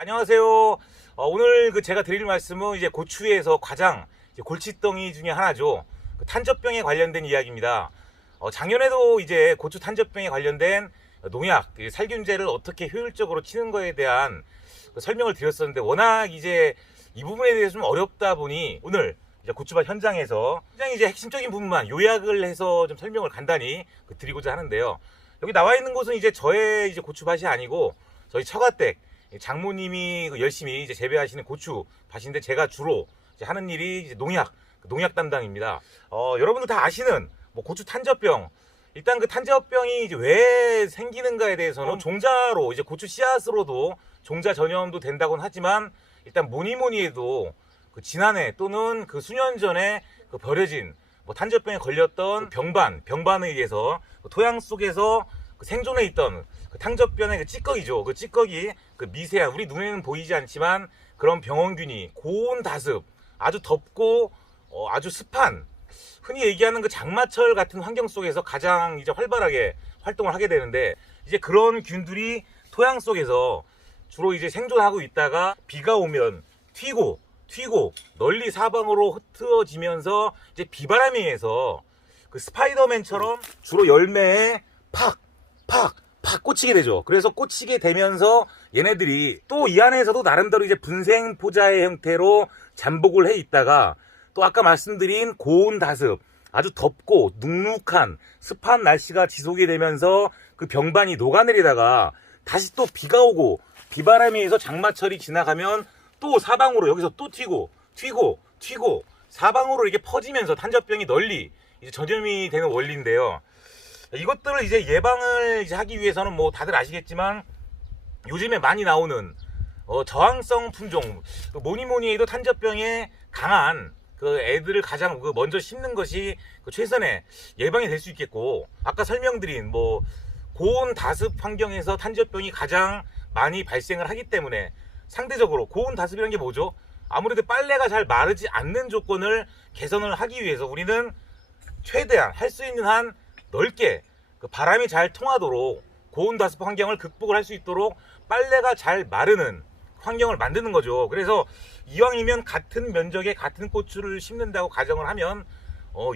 안녕하세요. 오늘 제가 드릴 말씀은 이제 고추에서 가장 이제 골칫덩이 중에 하나죠. 탄저병에 관련된 이야기입니다. 작년에도 이제 고추 탄저병에 관련된 농약, 살균제를 어떻게 효율적으로 치는 거에 대한 설명을 드렸었는데 워낙 이제 이 부분에 대해서 좀 어렵다 보니 오늘 이제 고추밭 현장에서 굉장히 이제 핵심적인 부분만 요약을 해서 좀 설명을 간단히 드리고자 하는데요. 여기 나와 있는 곳은 이제 저의 이제 고추밭이 아니고 저희 처가댁 장모님이 열심히 이제 재배하시는 고추 밭인데 제가 주로 이제 하는 일이 이제 농약 담당입니다. 여러분들 다 아시는 고추 탄저병. 일단 탄저병이 이제 왜 생기는가에 대해서는 종자로 이제 고추 씨앗으로도 종자 전염도 된다고는 하지만 일단 뭐니 해도 지난해 또는 수년 전에 버려진 탄저병에 걸렸던 병반에 의해서 토양 속에서 생존해 있던 탄저병의 찌꺼기죠. 찌꺼기, 미세한, 우리 눈에는 보이지 않지만 그런 병원균이 고온 다습, 아주 덥고 아주 습한, 흔히 얘기하는 장마철 같은 환경 속에서 가장 이제 활발하게 활동을 하게 되는데, 이제 그런 균들이 토양 속에서 주로 이제 생존하고 있다가 비가 오면 튀고 널리 사방으로 흩어지면서 이제 비바람에 의해서 스파이더맨처럼 주로 열매에 팍 꽂히게 되죠. 그래서 꽂히게 되면서 얘네들이 또 이 안에서도 나름대로 이제 분생포자의 형태로 잠복을 해 있다가 또 아까 말씀드린 고온 다습, 아주 덥고 눅눅한 습한 날씨가 지속이 되면서 병반이 녹아내리다가 다시 또 비가 오고 비바람에 의해서 장마철이 지나가면 또 사방으로 여기서 또 튀고 사방으로 이렇게 퍼지면서 탄저병이 널리 이제 전염이 되는 원리인데요. 이것들을 이제 예방을 이제 하기 위해서는 다들 아시겠지만 요즘에 많이 나오는 저항성 품종, 뭐니 해도 탄저병에 강한 애들을 가장 먼저 심는 것이 최선의 예방이 될 수 있겠고, 아까 설명드린 고온 다습 환경에서 탄저병이 가장 많이 발생을 하기 때문에 상대적으로 고온 다습이라는 게 뭐죠? 아무래도 빨래가 잘 마르지 않는 조건을 개선을 하기 위해서 우리는 최대한 할 수 있는 한 넓게 바람이 잘 통하도록 고온 다습 환경을 극복을 할 수 있도록 빨래가 잘 마르는 환경을 만드는 거죠. 그래서 이왕이면 같은 면적에 같은 고추를 심는다고 가정을 하면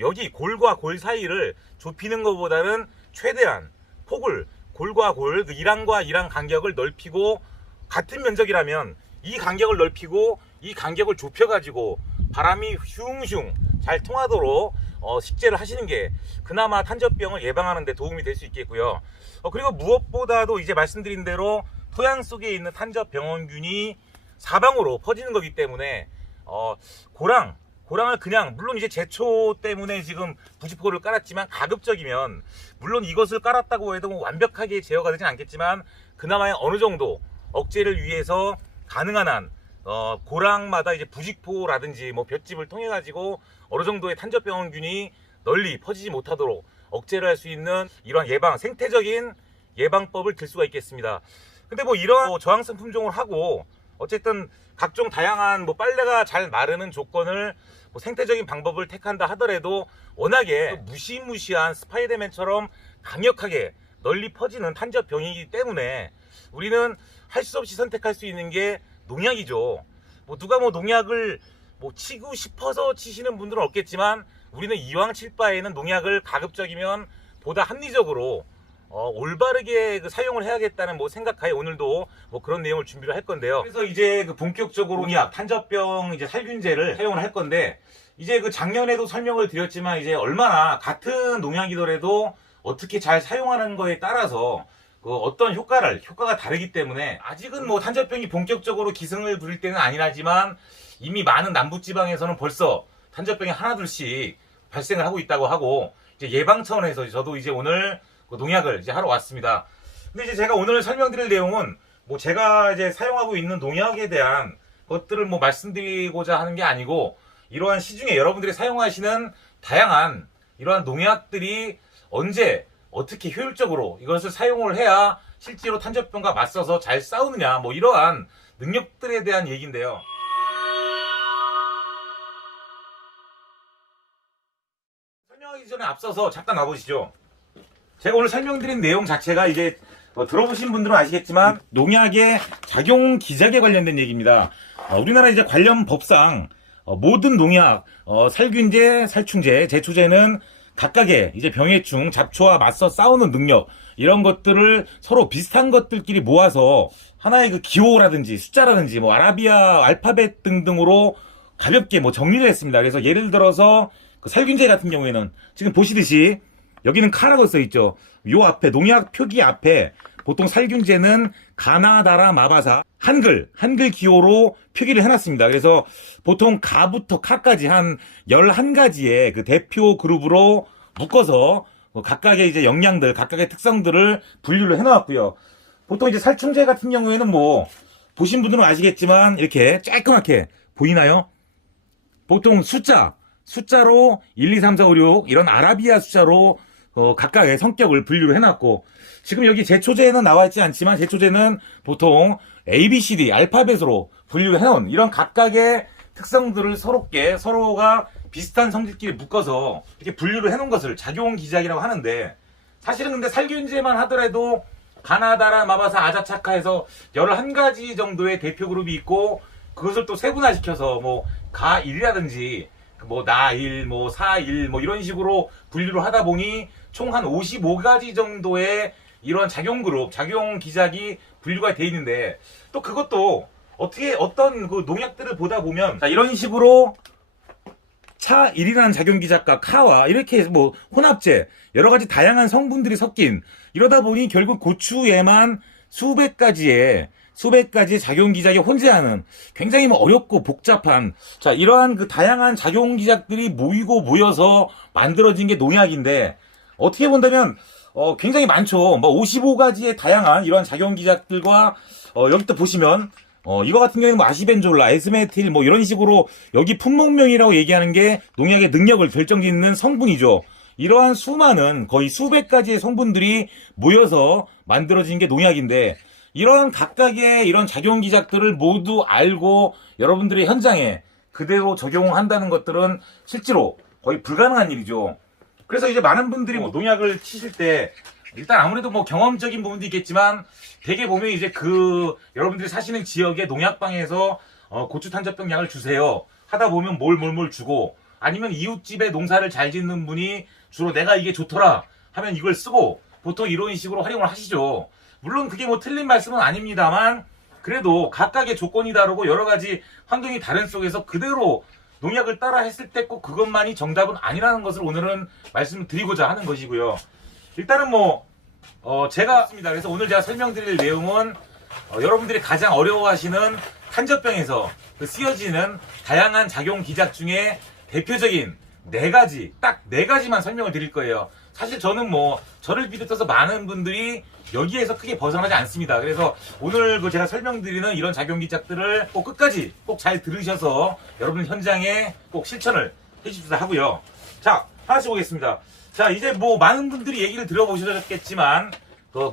여기 골과 골 사이를 좁히는 것보다는 최대한 폭을 골과 골, 이랑과 이랑 간격을 넓히고, 같은 면적이라면 이 간격을 넓히고 이 간격을 좁혀가지고 바람이 슝슝 잘 통하도록 식재를 하시는 게 그나마 탄저병을 예방하는 데 도움이 될 수 있겠고요. 그리고 무엇보다도 이제 말씀드린 대로 토양 속에 있는 탄저병원균이 사방으로 퍼지는 거기 때문에 고랑을 그냥, 물론 이제 제초 때문에 지금 부직포를 깔았지만 가급적이면, 물론 이것을 깔았다고 해도 완벽하게 제어가 되진 않겠지만 그나마 어느 정도 억제를 위해서 가능한 한 고랑마다 이제 부직포라든지 볏짚을 통해 가지고 어느 정도의 탄저병원균이 널리 퍼지지 못하도록 억제를 할 수 있는 이러한 생태적인 예방법을 들 수가 있겠습니다. 근데 이런 저항성 품종을 하고 어쨌든 각종 다양한 빨래가 잘 마르는 조건을 생태적인 방법을 택한다 하더라도 워낙에 무시무시한 스파이더맨처럼 강력하게 널리 퍼지는 탄저병이기 때문에 우리는 할 수 없이 선택할 수 있는 게 농약이죠. 누가 농약을 치고 싶어서 치시는 분들은 없겠지만 우리는 이왕 칠 바에는 농약을 가급적이면 보다 합리적으로 올바르게 사용을 해야겠다는 생각하에 오늘도 그런 내용을 준비를 할 건데요. 그래서 이제 본격적으로 농약, 탄저병 이제 살균제를 사용을 할 건데, 이제 작년에도 설명을 드렸지만 이제 얼마나 같은 농약이더라도 어떻게 잘 사용하는 거에 따라서 어떤 효과가 다르기 때문에 아직은 탄저병이 본격적으로 기승을 부릴 때는 아니라지만 이미 많은 남부지방에서는 벌써 탄저병이 하나둘씩 발생을 하고 있다고 하고, 이제 예방 차원에서 저도 이제 오늘 농약을 이제 하러 왔습니다. 근데 이제 제가 오늘 설명드릴 내용은 제가 이제 사용하고 있는 농약에 대한 것들을 말씀드리고자 하는 게 아니고, 이러한 시중에 여러분들이 사용하시는 다양한 이러한 농약들이 언제 어떻게 효율적으로 이것을 사용을 해야 실제로 탄저병과 맞서서 잘 싸우느냐, 이러한 능력들에 대한 얘기인데요. 설명하기 전에 앞서서 잠깐 와보시죠. 제가 오늘 설명드린 내용 자체가 이제 들어보신 분들은 아시겠지만 농약의 작용 기작에 관련된 얘기입니다. 우리나라 이제 관련 법상 모든 농약, 살균제, 살충제, 제초제는 각각의 이제 병해충, 잡초와 맞서 싸우는 능력, 이런 것들을 서로 비슷한 것들끼리 모아서 하나의 그 기호라든지 숫자라든지 뭐 아라비아 알파벳 등등으로 가볍게 뭐 정리를 했습니다. 그래서 예를 들어서 그 살균제 같은 경우에는 지금 보시듯이 여기는 카라고 써 있죠. 요 앞에 농약 표기 앞에 보통 살균제는 가나다라 마바사 한글 기호로 표기를 해놨습니다. 그래서 보통 가부터 카까지 한 11가지의 그 대표 그룹으로 묶어서 각각의 이제 영양들, 각각의 특성들을 분류를 해놓았고요. 보통 이제 살충제 같은 경우에는 뭐 보신 분들은 아시겠지만 이렇게 깔끔하게 보이나요? 보통 숫자로 1, 2, 3, 4, 5, 6 이런 아라비아 숫자로 각각의 성격을 분류를 해놨고, 지금 여기 제초제는 나와 있지 않지만 제초제는 보통 A, B, C, D 알파벳으로 분류를 해놓은 이런 각각의 특성들을 서로가 비슷한 성질끼리 묶어서 이렇게 분류를 해놓은 것을 작용 기작이라고 하는데, 사실은 근데 살균제만 하더라도 가나다라, 마바사, 아자차카에서 11가지 정도의 대표 그룹이 있고, 그것을 또 세분화시켜서 뭐 가1이라든지 뭐 나1, 뭐 사1 뭐 이런 식으로 분류를 하다 보니 총 한 55가지 정도의 이런 작용 그룹, 작용 기작이 분류가 돼 있는데, 또 그것도 어떤 그 농약들을 보다 보면 자, 이런 식으로 차1이라는 작용 기작과 카와 이렇게 뭐 혼합제, 여러 가지 다양한 성분들이 섞인, 이러다 보니 결국 고추에만 수백 가지의 작용 기작이 혼재하는 굉장히 뭐 어렵고 복잡한, 자, 이러한 그 다양한 작용 기작들이 모여서 만들어진 게 농약인데, 어떻게 본다면 굉장히 많죠. 뭐 55가지의 다양한 이런 작용 기작들과 여기 또 보시면 이거 같은 경우는 뭐 아시벤졸라, 에스메틸 뭐 이런 식으로 여기 품목명이라고 얘기하는 게 농약의 능력을 결정짓는 성분이죠. 이러한 수많은 거의 수백 가지의 성분들이 모여서 만들어진 게 농약인데, 이런 각각의 이런 작용 기작들을 모두 알고 여러분들의 현장에 그대로 적용한다는 것들은 실제로 거의 불가능한 일이죠. 그래서 이제 많은 분들이 뭐 농약을 치실 때 일단 아무래도 뭐 경험적인 부분도 있겠지만, 대개 보면 이제 그 여러분들이 사시는 지역의 농약방에서 고추 탄저병 약을 주세요 하다 보면 뭘 주고, 아니면 이웃집에 농사를 잘 짓는 분이 주로 내가 이게 좋더라 하면 이걸 쓰고, 보통 이런 식으로 활용을 하시죠. 물론 그게 뭐 틀린 말씀은 아닙니다만, 그래도 각각의 조건이 다르고 여러 가지 환경이 다른 속에서 그대로 농약을 따라 했을 때 꼭 그것만이 정답은 아니라는 것을 오늘은 말씀을 드리고자 하는 것이고요. 일단은 뭐 제가 했습니다. 그래서 오늘 제가 설명드릴 내용은 여러분들이 가장 어려워하시는 탄저병에서 그 쓰여지는 다양한 작용 기작 중에 대표적인 4가지, 딱 4가지만 설명을 드릴 거예요. 사실 저는 뭐 저를 비롯해서 많은 분들이 여기에서 크게 벗어나지 않습니다. 그래서 오늘 그 제가 설명드리는 이런 작용 기작들을 꼭 끝까지 꼭 잘 들으셔서 여러분 현장에 꼭 실천을 해주십사 하고요. 자, 하나씩 보겠습니다. 자, 이제 뭐 많은 분들이 얘기를 들어보셨겠지만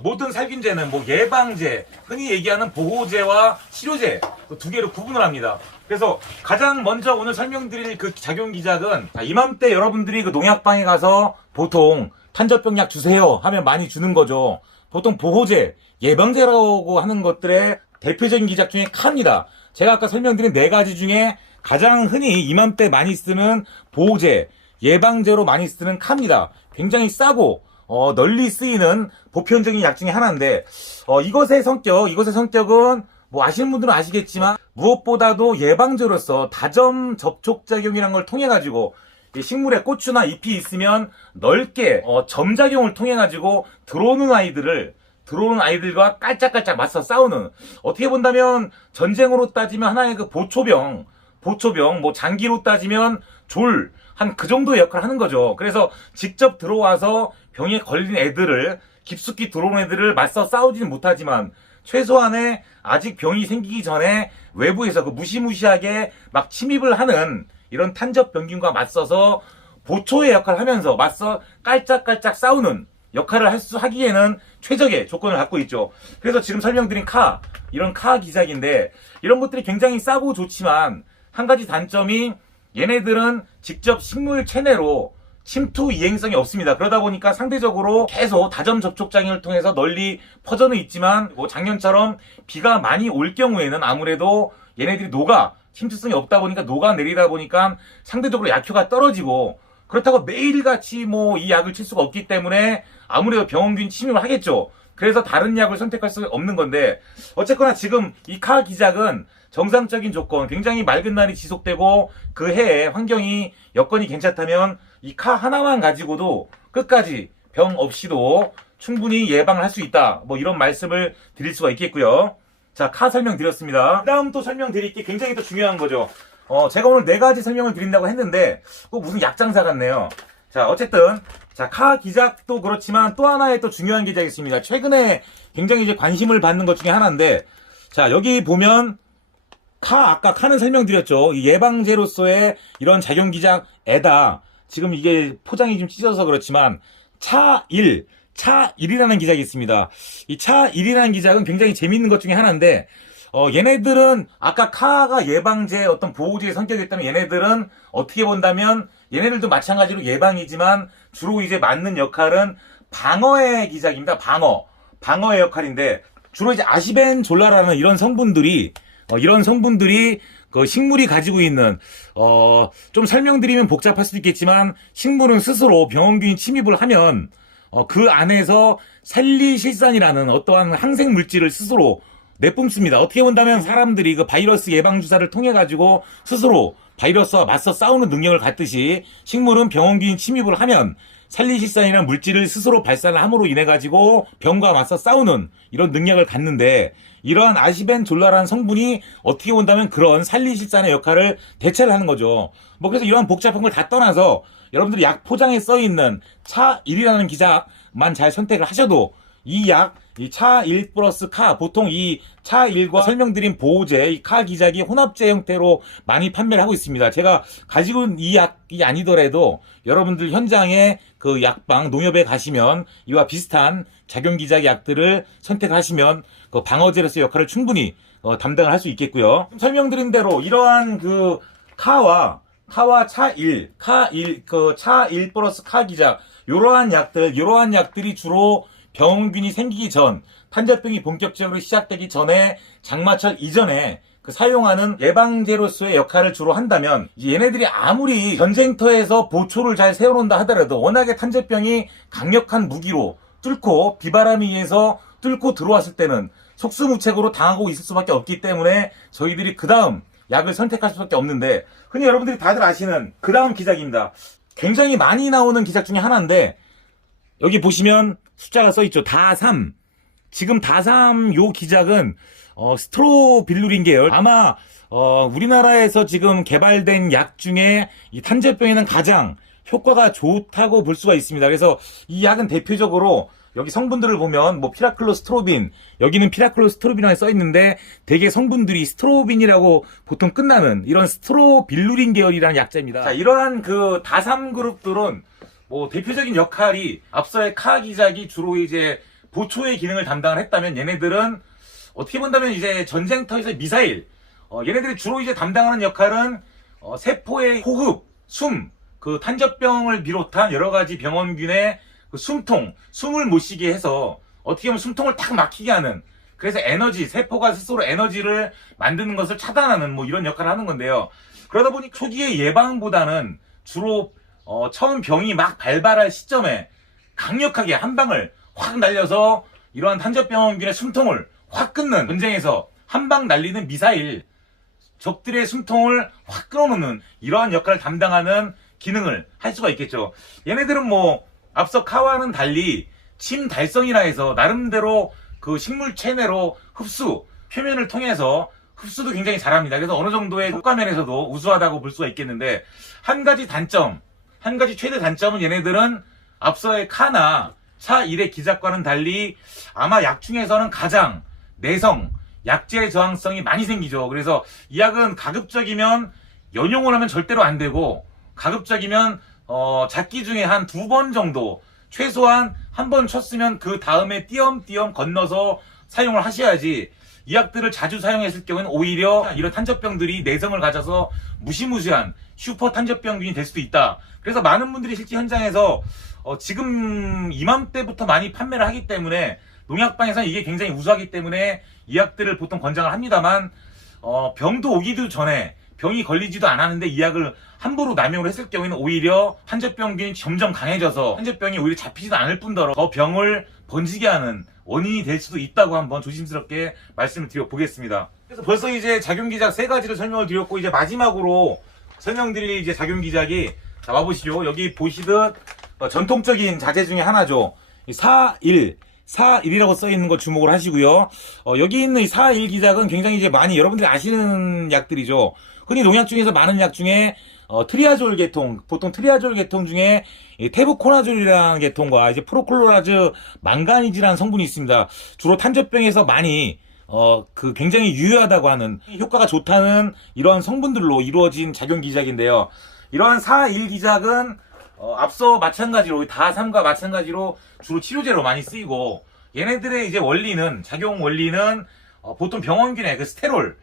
모든 살균제는 뭐 예방제, 흔히 얘기하는 보호제와 치료제 두 개로 구분을 합니다. 그래서 가장 먼저 오늘 설명드릴 그 작용 기작은, 이맘때 여러분들이 그 농약방에 가서 보통 탄저병 약 주세요 하면 많이 주는 거죠. 보통 보호제, 예방제라고 하는 것들의 대표적인 기작 중에 카입니다. 제가 아까 설명드린 4가지 중에 가장 흔히 이맘때 많이 쓰는 보호제, 예방제로 많이 쓰는 카입니다. 굉장히 싸고 널리 쓰이는 보편적인 약 중에 하나인데, 이것의 성격은 뭐 아시는 분들은 아시겠지만 무엇보다도 예방제로서 다점 접촉작용이라는 걸 통해 가지고 식물에 고추나 잎이 있으면 넓게 점작용을 통해 가지고 들어오는 아이들과 깔짝깔짝 맞서 싸우는, 어떻게 본다면 전쟁으로 따지면 하나의 그 보초병, 뭐 장기로 따지면 졸, 한 그 정도의 역할을 하는 거죠. 그래서 직접 들어와서 병에 걸린 애들을, 깊숙이 들어온 애들을 맞서 싸우지는 못하지만 최소한의 아직 병이 생기기 전에 외부에서 그 무시무시하게 막 침입을 하는 이런 탄저병균과 맞서서 보초의 역할을 하면서 맞서 깔짝깔짝 싸우는 역할을 하기에는 최적의 조건을 갖고 있죠. 그래서 지금 설명드린 이런 카 기작인데, 이런 것들이 굉장히 싸고 좋지만 한 가지 단점이, 얘네들은 직접 식물 체내로 침투 이행성이 없습니다. 그러다 보니까 상대적으로 계속 다점 접촉장애를 통해서 널리 퍼져는 있지만 뭐 작년처럼 비가 많이 올 경우에는 아무래도 얘네들이 침투성이 없다 보니까 녹아내리다 보니까 상대적으로 약효가 떨어지고, 그렇다고 매일같이 뭐 이 약을 칠 수가 없기 때문에 아무래도 병원균 침입을 하겠죠. 그래서 다른 약을 선택할 수 없는 건데, 어쨌거나 지금 이 카 기작은 정상적인 조건, 굉장히 맑은 날이 지속되고 그 해에 환경이 여건이 괜찮다면 이 카 하나만 가지고도 끝까지 병 없이도 충분히 예방을 할 수 있다, 뭐 이런 말씀을 드릴 수가 있겠고요. 자, 카 설명드렸습니다. 그 다음 또 설명드릴 게 굉장히 또 중요한 거죠. 제가 오늘 4가지 설명을 드린다고 했는데 꼭 무슨 약장사 같네요. 자, 어쨌든 자, 카 기작도 그렇지만 또 하나의 또 중요한 기작이 있습니다. 최근에 굉장히 이제 관심을 받는 것 중에 하나인데, 자, 여기 보면 아까 카는 설명드렸죠. 이 예방제로서의 이런 작용 기작에다 지금 이게 포장이 좀 찢어서 그렇지만 차1이라는 기작이 있습니다. 이 차1이라는 기작은 굉장히 재밌는 것 중에 하나인데, 얘네들은 아까 카가 예방제 어떤 보호제의 성격이 있다면 얘네들은 어떻게 본다면 얘네들도 마찬가지로 예방이지만 주로 이제 맡는 역할은 방어의 기작입니다. 방어의 역할인데, 주로 이제 아시벤졸라라는 이런 성분들이 그 식물이 가지고 있는 좀 설명드리면 복잡할 수도 있겠지만, 식물은 스스로 병원균이 침입을 하면 그 안에서 살리실산이라는 어떠한 항생 물질을 스스로 내뿜습니다. 어떻게 본다면 사람들이 그 바이러스 예방 주사를 통해 가지고 스스로 바이러스와 맞서 싸우는 능력을 갖듯이 식물은 병원균이 침입을 하면 살리실산이라는 물질을 스스로 발산을 함으로 인해 가지고 병과 맞서 싸우는 이런 능력을 갖는데, 이러한 아시벤졸라라는 성분이 어떻게 본다면 그런 살리실산의 역할을 대체를 하는 거죠. 뭐 그래서 이러한 복잡한 걸 다 떠나서 여러분들이 약 포장에 써 있는 차1이라는 기작만 잘 선택을 하셔도 이 차1 플러스 카, 보통 이 차1과 설명드린 보호제, 이 카 기작이 혼합제 형태로 많이 판매를 하고 있습니다. 제가 가지고 있는 이 약이 아니더라도 여러분들 현장에 그 약방, 농협에 가시면 이와 비슷한 작용 기작 약들을 선택하시면 그 방어제로서의 역할을 충분히 담당을 할 수 있겠고요. 설명드린 대로 이러한 그 카와 차1, 차1 플러스 카 기작, 이러한 약들이 주로 병원균이 생기기 전, 탄저병이 본격적으로 시작되기 전에, 장마철 이전에 그 사용하는 예방제로서의 역할을 주로 한다면, 얘네들이 아무리 전쟁터에서 보초를 잘 세워놓는다 하더라도 워낙에 탄저병이 강력한 무기로 뚫고 비바람에 의해서 뚫고 들어왔을 때는 속수무책으로 당하고 있을 수밖에 없기 때문에 저희들이 그 다음 약을 선택할 수밖에 없는데, 흔히 여러분들이 다들 아시는 그 다음 기작입니다. 굉장히 많이 나오는 기작 중에 하나인데, 여기 보시면 숫자가 써있죠. 다삼. 지금 다삼 요 기작은 스트로빌루린 계열, 아마 우리나라에서 지금 개발된 약 중에 이 탄저병에는 가장 효과가 좋다고 볼 수가 있습니다. 그래서 이 약은 대표적으로 여기 성분들을 보면 뭐 피라클로스트로빈, 여기는 피라클로스트로빈이라고 써있는데 대개 성분들이 스트로빈이라고 보통 끝나는 이런 스트로빌루린 계열이라는 약자입니다. 자, 이러한 그 다삼 그룹들은 뭐 대표적인 역할이 앞서의 카 기작이 주로 이제 보초의 기능을 담당을 했다면, 얘네들은 어떻게 본다면 이제 전쟁터에서 미사일, 얘네들이 주로 이제 담당하는 역할은 세포의 호흡, 그 탄저병을 비롯한 여러 가지 병원균의 그 숨을 못 쉬게 해서 어떻게 보면 숨통을 딱 막히게 하는, 그래서 세포가 스스로 에너지를 만드는 것을 차단하는 뭐 이런 역할을 하는 건데요. 그러다 보니 초기의 예방보다는 주로 처음 병이 막 발발할 시점에 강력하게 한 방을 확 날려서 이러한 탄저병원균의 숨통을 확 끊는, 전쟁에서 한 방 날리는 미사일, 적들의 숨통을 확 끊어놓는 이러한 역할을 담당하는 기능을 할 수가 있겠죠. 얘네들은 뭐 앞서 카와는 달리 침달성이라 해서 나름대로 그 식물 체내로 표면을 통해서 흡수도 굉장히 잘합니다. 그래서 어느 정도의 효과면에서도 우수하다고 볼 수가 있겠는데, 한 가지 최대 단점은 얘네들은 앞서의 카나 차1의 기작과는 달리 아마 약 중에서는 가장 약제 저항성이 많이 생기죠. 그래서 이 약은 가급적이면 연용을 하면 절대로 안 되고, 가급적이면 작기 중에 한 2번 정도, 최소한 한 번 쳤으면 그 다음에 띄엄띄엄 건너서 사용을 하셔야지, 이 약들을 자주 사용했을 경우에는 오히려 이런 탄저병들이 내성을 가져서 무시무시한 슈퍼 탄저병균이 될 수도 있다. 그래서 많은 분들이 실제 현장에서 지금 이맘때부터 많이 판매를 하기 때문에 농약방에서는 이게 굉장히 우수하기 때문에 이 약들을 보통 권장을 합니다만 병도 오기도 전에 병이 걸리지도 않았는데 이 약을 함부로 남용을 했을 경우에는 오히려 탄저병균이 점점 강해져서 탄저병이 오히려 잡히지도 않을 뿐더러 더 병을 번지게 하는 원인이 될 수도 있다고 한번 조심스럽게 말씀을 드려보겠습니다. 그래서 벌써 이제 작용기작 3가지를 설명을 드렸고 이제 마지막으로 설명드릴 이제 작용기작이 자 와보시죠. 여기 보시듯 전통적인 자재 중에 하나죠. 4.1이라고 써있는 거 주목을 하시고요. 여기 있는 이 4.1 기작은 굉장히 이제 많이 여러분들이 아시는 약들이죠. 흔히 농약 중에서 많은 약 중에 트리아졸 계통, 보통 트리아졸 계통 중에 테부코나졸이라는 계통과 이제 프로콜로라즈 망가니즈라는 성분이 있습니다. 주로 탄저병에서 많이 굉장히 유효하다고 하는 효과가 좋다는 이러한 성분들로 이루어진 작용기작인데요. 이러한 4.1 기작은 앞서 마찬가지로 다삼과 마찬가지로 주로 치료제로 많이 쓰이고 얘네들의 이제 원리는 작용 원리는 보통 병원균의 그 스테롤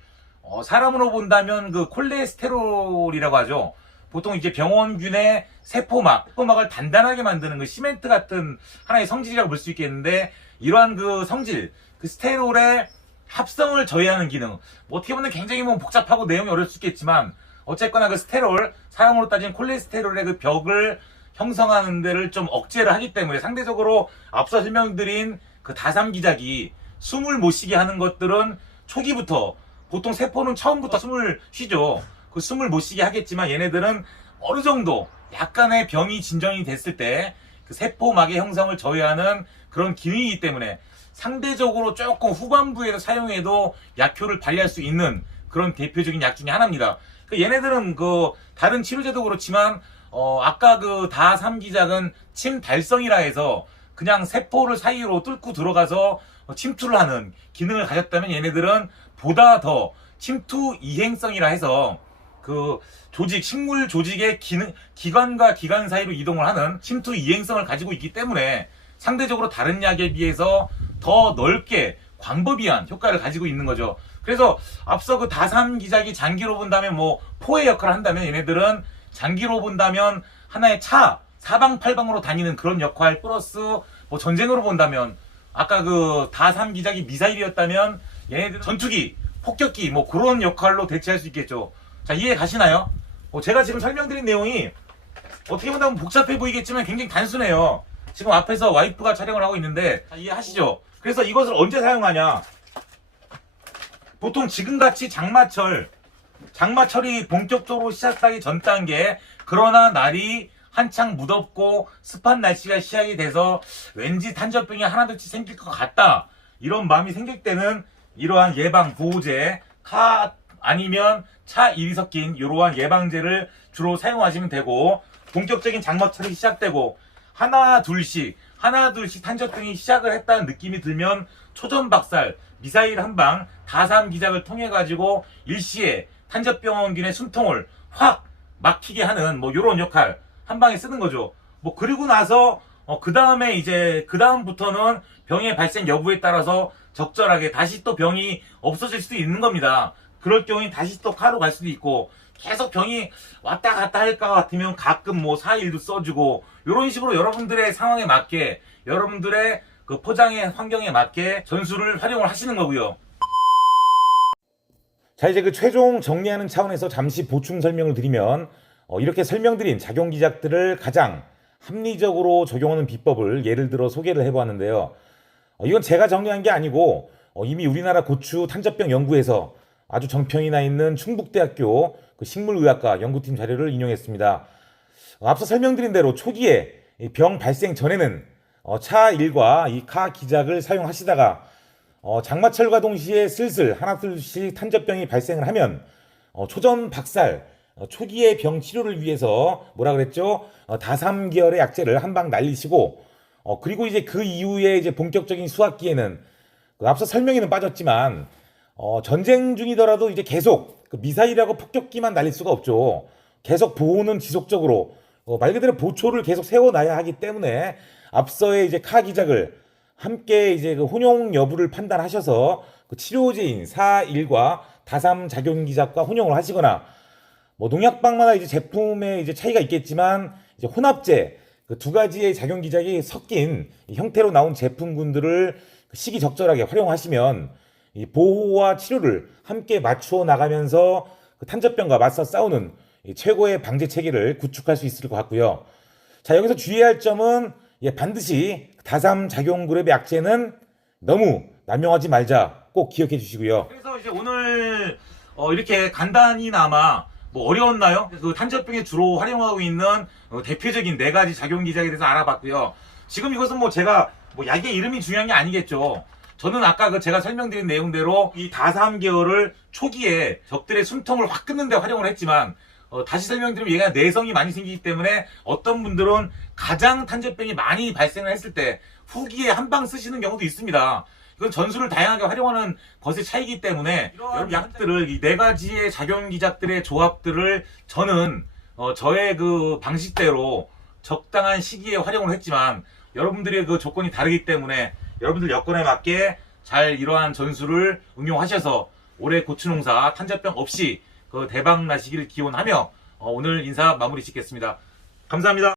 사람으로 본다면 그 콜레스테롤이라고 하죠. 보통 이제 병원균의 세포막을 단단하게 만드는 그 시멘트 같은 하나의 성질이라고 볼 수 있겠는데 이러한 그 성질, 그 스테롤의 합성을 저해하는 기능. 뭐 어떻게 보면 굉장히 뭐 복잡하고 내용이 어려울 수 있겠지만 어쨌거나 그 스테롤, 사람으로 따지면 콜레스테롤의 그 벽을 형성하는 데를 좀 억제를 하기 때문에 상대적으로 앞서 설명드린 그 다삼기작이 숨을 못 쉬게 하는 것들은 초기부터 보통 세포는 처음부터 숨을 쉬죠. 그 숨을 못 쉬게 하겠지만 얘네들은 어느 정도 약간의 병이 진정이 됐을 때 그 세포막의 형성을 저해하는 그런 기능이기 때문에 상대적으로 조금 후반부에서 사용해도 약효를 발휘할 수 있는 그런 대표적인 약 중에 하나입니다. 얘네들은 그 다른 치료제도 그렇지만 아까 그 다삼기작은 침달성이라 해서 그냥 세포를 사이로 뚫고 들어가서 침투를 하는 기능을 가졌다면 얘네들은 보다 더 침투 이행성이라 해서 그 조직, 식물 조직의 기관과 기관 사이로 이동을 하는 침투 이행성을 가지고 있기 때문에 상대적으로 다른 약에 비해서 더 넓게 광범위한 효과를 가지고 있는 거죠. 그래서 앞서 그 다삼기작이 장기로 본다면 뭐 포의 역할을 한다면 얘네들은 장기로 본다면 하나의 차 사방팔방으로 다니는 그런 역할 플러스 뭐 전쟁으로 본다면 아까 그 다삼기작이 미사일이었다면 얘네들은 전투기, 폭격기 뭐 그런 역할로 대체할 수 있겠죠. 자, 이해 가시나요? 제가 지금 설명드린 내용이 어떻게 보면 복잡해 보이겠지만 굉장히 단순해요. 지금 앞에서 와이프가 촬영을 하고 있는데 이해하시죠? 그래서 이것을 언제 사용하냐? 보통 지금같이 장마철이 본격적으로 시작하기 전 단계 그러나 날이 한창 무덥고 습한 날씨가 시작이 돼서 왠지 탄저병이 하나둘씩 생길 것 같다 이런 마음이 생길 때는 이러한 예방 보호제 아니면 차1이 섞인 이러한 예방제를 주로 사용하시면 되고 본격적인 장마철이 시작되고 하나 둘씩 탄저병이 시작을 했다는 느낌이 들면 초전박살 미사일 한방 다삼기작을 통해 가지고 일시에 탄저병균의 숨통을 확 막히게 하는 뭐 요런 역할 한 방에 쓰는 거죠. 뭐 그리고 나서 그 다음부터는 병의 발생 여부에 따라서 적절하게 다시 또 병이 없어질 수도 있는 겁니다. 그럴 경우에 다시 또 카로 갈 수도 있고 계속 병이 왔다 갔다 할 것 같으면 가끔 뭐 4일도 써주고 이런 식으로 여러분들의 상황에 맞게 여러분들의 그 포장의 환경에 맞게 전술을 활용을 하시는 거고요. 자, 이제 그 최종 정리하는 차원에서 잠시 보충 설명을 드리면 이렇게 설명드린 작용기작들을 가장 합리적으로 적용하는 비법을 예를 들어 소개를 해보았는데요. 이건 제가 정리한 게 아니고 이미 우리나라 고추 탄저병 연구에서 아주 정평이 나 있는 충북대학교 그 식물의학과 연구팀 자료를 인용했습니다. 앞서 설명드린 대로 초기에 병 발생 전에는 차1과 이 카기작을 사용하시다가 장마철과 동시에 슬슬 하나둘씩 탄저병이 발생을 하면 초전박살 초기의 병 치료를 위해서 뭐라 그랬죠? 다삼계열의 약제를 한 방 날리시고 그리고 이제 그 이후에 이제 본격적인 수학기에는 그 앞서 설명에는 빠졌지만 전쟁 중이더라도 이제 계속 그 미사일하고 폭격기만 날릴 수가 없죠. 계속 보호는 지속적으로 말 그대로 보초를 계속 세워놔야 하기 때문에 앞서의 이제 카기작을 함께 이제 그 혼용 여부를 판단하셔서 그 치료제인 4.1과 다삼 작용기작과 혼용을 하시거나, 뭐 농약방마다 이제 제품의 이제 차이가 있겠지만 이제 혼합제 그 두 가지의 작용기작이 섞인 이 형태로 나온 제품군들을 시기적절하게 활용하시면 이 보호와 치료를 함께 맞추어 나가면서 그 탄저병과 맞서 싸우는 이 최고의 방제 체계를 구축할 수 있을 것 같고요. 자, 여기서 주의해야 할 점은 반드시 다삼 작용 그룹의 약제는 너무 남용하지 말자 꼭 기억해 주시고요. 그래서 이제 오늘 이렇게 간단히나마 뭐 어려웠나요? 그 탄저병에 주로 활용하고 있는 대표적인 네 가지 작용 기작에 대해서 알아봤고요. 지금 이것은 뭐 제가 뭐 약의 이름이 중요한 게 아니겠죠. 저는 아까 그 제가 설명드린 내용대로 이 다삼 계열을 초기에 적들의 숨통을 확 끊는 데 활용을 했지만, 다시 설명드리면 얘가 내성이 많이 생기기 때문에 어떤 분들은 가장 탄저병이 많이 발생을 했을 때 후기에 한 방 쓰시는 경우도 있습니다. 이건 전술을 다양하게 활용하는 것의 차이기 때문에 이런 약들을 이 네 가지의 작용기작들의 조합들을 저는 저의 그 방식대로 적당한 시기에 활용을 했지만, 여러분들의 그 조건이 다르기 때문에 여러분들 여건에 맞게 잘 이러한 전술을 응용하셔서 올해 고추농사 탄저병 없이 그 대박 나시기를 기원하며 오늘 인사 마무리 짓겠습니다. 감사합니다.